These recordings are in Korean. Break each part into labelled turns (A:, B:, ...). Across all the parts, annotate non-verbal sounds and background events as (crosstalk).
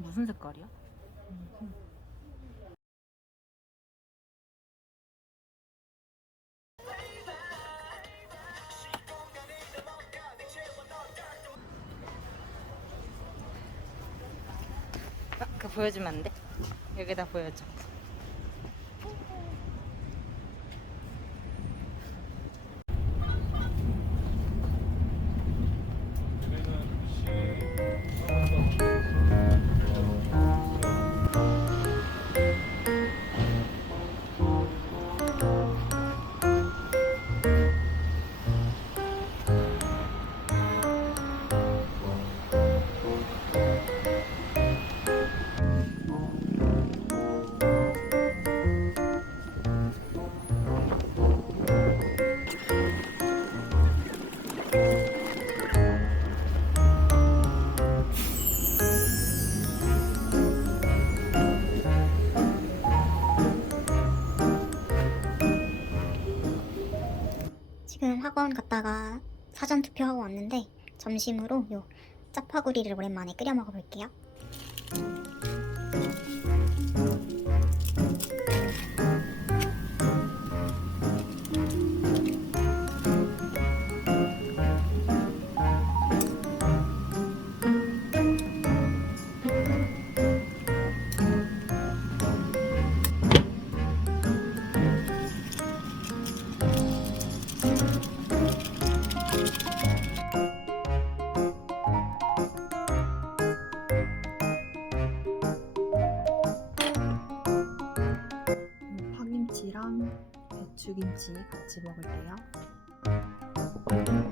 A: 무슨 무슨 색깔이야? 아, 그 보여주면 안 돼? 여기다 보여줘.
B: 학원 갔다가 사전 투표하고 왔는데 점심으로 요 짜파구리를 오랜만에 끓여 먹어볼게요.
A: 배추김치 같이 먹을게요. 방금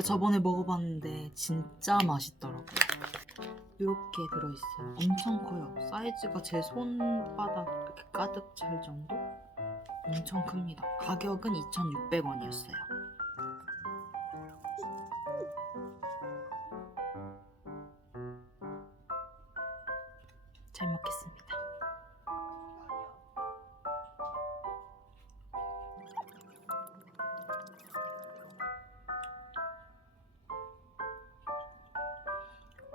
A: 이거 저번에 먹어봤는데 진짜 맛있더라고요. 이렇게 들어있어요. 엄청 커요. 사이즈가 제 손바닥 이렇게 가득 찰 정도? 엄청 큽니다. 가격은 2,600원이었어요.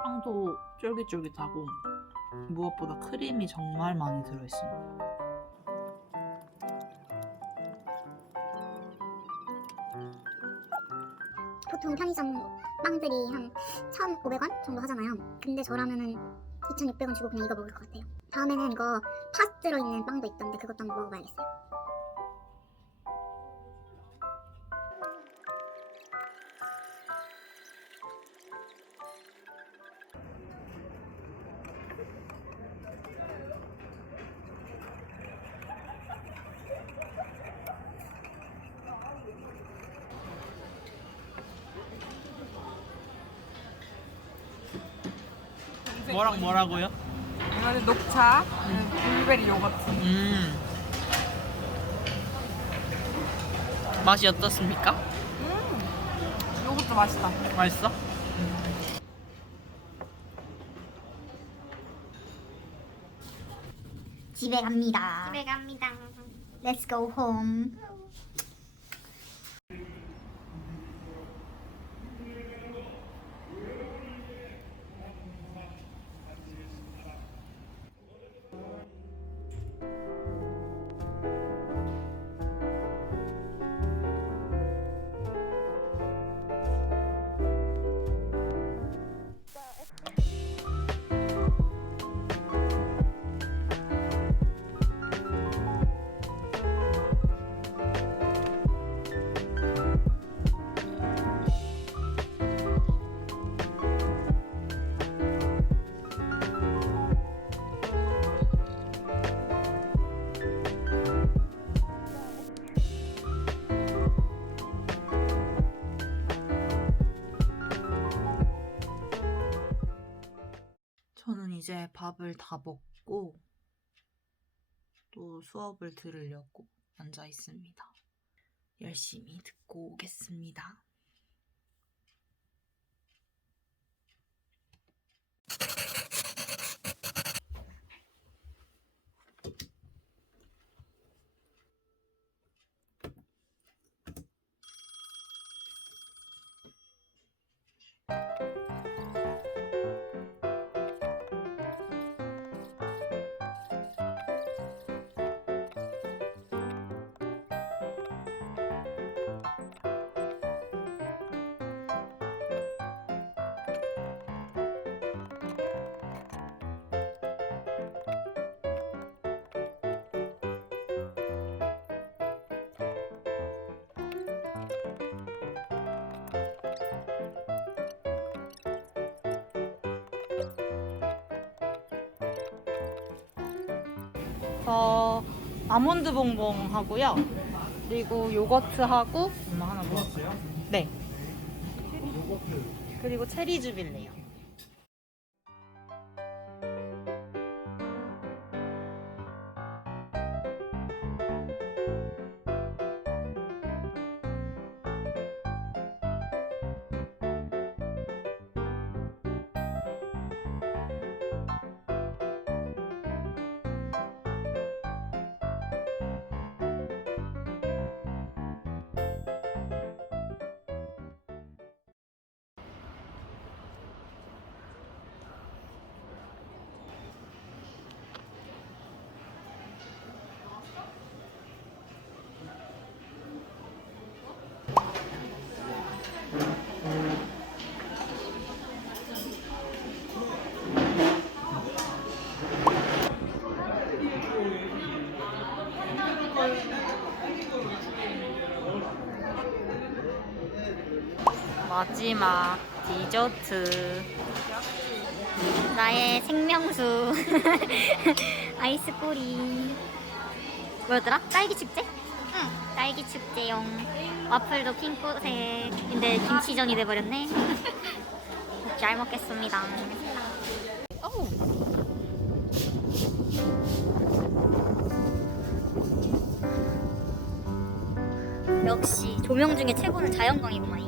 A: 빵도 쫄깃쫄깃하고 무엇보다 크림이 정말 많이 들어있습니다.
B: 보통 편의점 빵들이 한 1,500원 정도 하잖아요. 근데 저라면은 2,600원 주고 그냥 이거 먹을 것 같아요. 다음에는 이거 팥 들어있는 빵도 있던데 그것도 한번 먹어봐야겠어요.
C: 뭐랑 뭐라고요?
D: 이거는 녹차, 블루베리 요거트.
C: 음. 맛이 어떻습니까?
D: 음, 요거트 맛있다.
C: 맛있어?
B: 집에 갑니다. 집에 갑니다. Let's go home.
A: 이제 밥을 다 먹고 또 수업을 들으려고 앉아 있습니다. 열심히 듣고 오겠습니다.
E: 저 아몬드 봉봉 하고요. 그리고 요거트 하고 엄마 하나 뭐? 네. 그리고 체리 주빌레요. 마지막 디저트.
F: 나의 생명수. (laughs) 아이스꼬리. 뭐였더라? 딸기 축제? 응 딸기 축제용. 와플도 핑크색인데 김치전이 돼버렸네. (laughs) 잘 먹겠습니다. 역시 조명 중에 최고는 자연광이구만